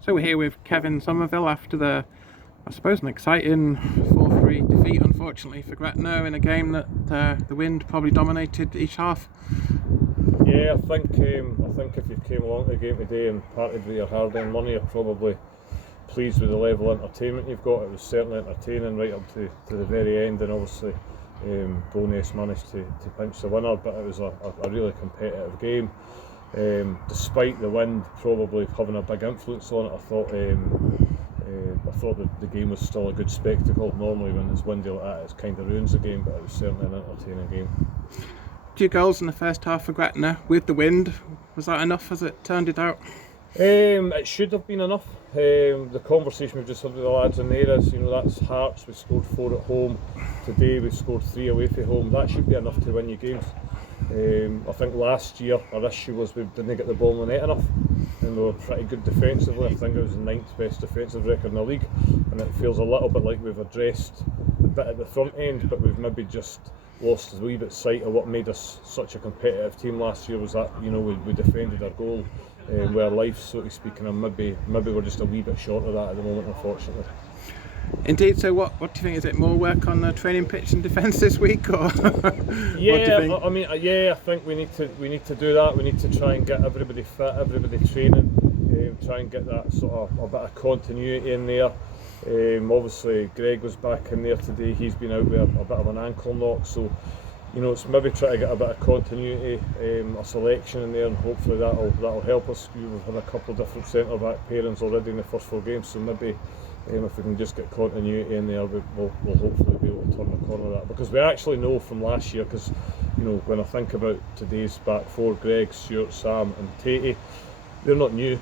So we're here with Kevin Somerville after I suppose, an exciting 4-3 defeat, unfortunately, for Gretna in a game that the wind probably dominated each half. Yeah, I think if you came along to the game today and parted with your hard-earned money, you're probably pleased with the level of entertainment you've got. It was certainly entertaining right up to the very end, and obviously Bonus managed to pinch the winner, but it was a really competitive game. Despite the wind probably having a big influence on it, I thought the game was still a good spectacle. Normally when it's windy like that, it kind of ruins the game, but it was certainly an entertaining game. 2 goals in the first half for Gretna with the wind. Was that enough as it turned it out? It should have been enough. The conversation we've just had with the lads in there is, that's Hearts. We scored 4 at home. Today we scored 3 away from home. That should be enough to win your games. I think last year our issue was we didn't get the ball in the net enough, and we were pretty good defensively. I think it was the 9th best defensive record in the league, and it feels a little bit like we've addressed a bit at the front end, but we've maybe just lost a wee bit sight of what made us such a competitive team last year. Was that we defended our goal with our life, so to speak, and maybe we're just a wee bit short of that at the moment, unfortunately. Indeed. So what do you think? Is it more work on the training pitch and defence this week, or I think we need to do that. We need to try and get everybody fit, everybody training, try and get that sort of a bit of continuity in there. Obviously Greg was back in there today. He's been out with a bit of an ankle knock, so it's maybe try to get a bit of continuity, a selection in there, and hopefully that'll help us. We've had a couple of different centre back pairings already in the first 4 games, so maybe if we can just get continuity in there, we'll hopefully be able to turn the corner of that. Because we actually know from last year, because when I think about today's back 4, Greg, Stuart, Sam and Tatey, they're not new.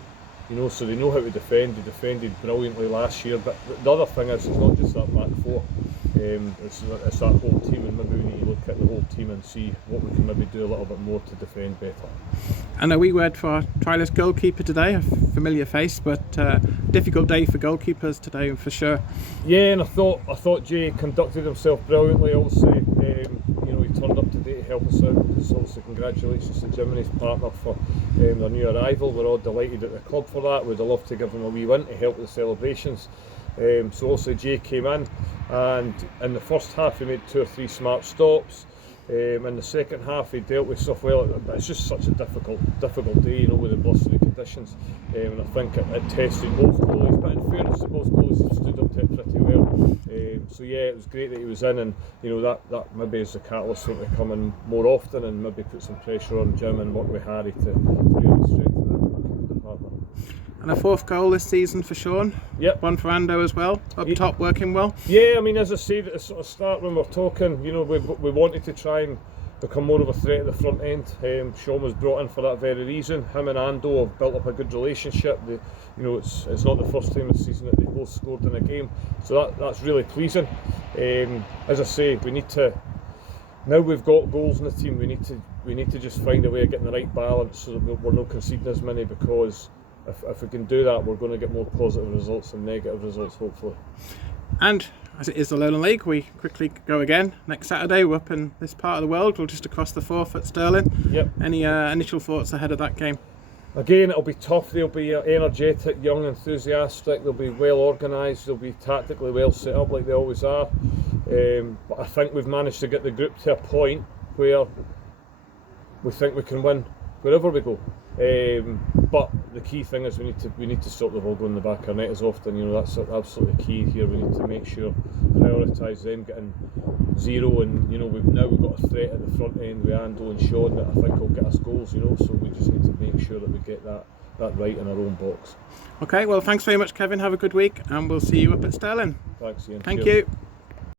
So they know how to defend. They defended brilliantly last year, but the other thing is, it's not just that back 4. It's that whole team, and maybe we need to look at the whole team and see what we can maybe do a little bit more to defend better. And a wee word for our trialist goalkeeper today, a familiar face, but difficult day for goalkeepers today for sure. Yeah, and I thought Jay conducted himself brilliantly. Obviously, he turned up today to help us out. So obviously, congratulations to Jim and his partner for their new arrival. We're all delighted at the club for that. We'd have loved to give him a wee win to help with the celebrations. So also Jay came in, and in the first half he made 2 or 3 smart stops. In the second half he dealt with stuff well, but it's just such a difficult day, with the blustery conditions. And I think it tested both goalies, but in fairness to both goalies, they stood up to it pretty well. So yeah, it was great that he was in, and that maybe is the catalyst for him to come in more often and maybe put some pressure on Jim and work with Harry to really strengthen that department. And a 4th goal this season for Sean. Yep. One for Ando as well, up top, working well. Yeah, as I said at the sort of start when we're talking, we wanted to try and become more of a threat at the front end. Sean was brought in for that very reason. Him and Ando have built up a good relationship. It's not the first time this season that they both scored in a game, so that's really pleasing. As I say, we need to, now we've got goals in the team, we need to just find a way of getting the right balance so that we're not conceding as many, because if we can do that, we're going to get more positive results than negative results, hopefully. And as it is the Lowland League, we quickly go again next Saturday. We're up in this part of the world. We're just across the Forth at Stirling. Yep. Any initial thoughts ahead of that game? Again, it'll be tough. They'll be energetic, young, enthusiastic. They'll be well organised. They'll be tactically well set up like they always are. But I think we've managed to get the group to a point where we think we can win wherever we go. But the key thing is we need to stop the ball going in the back of our net as often. That's absolutely key here. We need to make sure, prioritise them getting 0, and we've got a threat at the front end with Ando and Sean that I think will get us goals. So we just need to make sure that we get that right in our own box. Okay, well, thanks very much, Kevin. Have a good week, and we'll see you up at Stirling. Thanks, Ian. Thank Cheers. you.